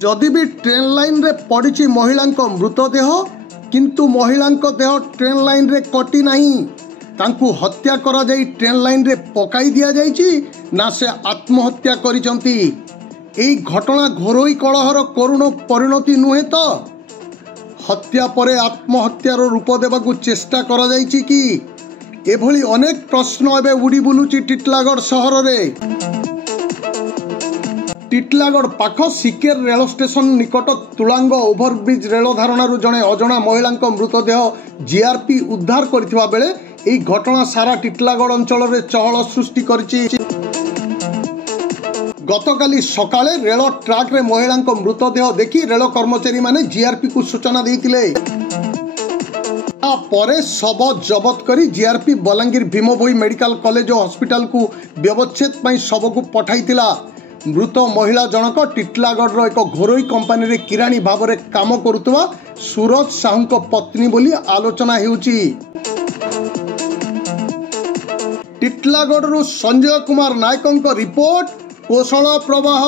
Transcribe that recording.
जदि भी train line रे पड़ी महिला मृतदेह किंतु महिला देह ट्रेन लाइन रे कटी नहीं, तांकु हत्या करा जाई ट्रेन लाइन रे पकाई दिया जाइछि ना से आत्महत्या करिसंती। एई घटना घरोई कलहर करुण परिणति नुहे तो हत्या परे आत्महत्यार रूप देबाकू चेष्टा करा जाइछि कि? एभली अनेक प्रश्न एबे उड़ी बुलुछि टिटलागढ़ सहर रे। टिटलागढ़ पाख सिकेर रेल स्टेशन निकट तुलांग ओभरब्रिज रेल धारणारू जड़े अजणा महिला मृतदेह जीआरपी उद्धार करथिबा बेले एई घटना सारा टिटलागढ़ अंचल रे चहल सृष्टि करछि। गतकाली सकाळे रेल ट्रैक रे महिला मृतदेह देखि रेल कर्मचारी माने जीआरपी को सूचना देइतिले। परे शव जबत करी जीआरपी बलांगीर भीमभोई मेडिकल कॉलेज और हॉस्पिटल को व्यवच्छेद पई शव को पठाइतिला। मृत महिला जनक टिटलागढ़ एक घरोई कंपनी रे किराणी भाव में काम करुवा सूरज साहू पत्नी बोली आलोचना हेउची। टिटलागढ़ संजय कुमार नायक रिपोर्ट कोशल प्रवाह।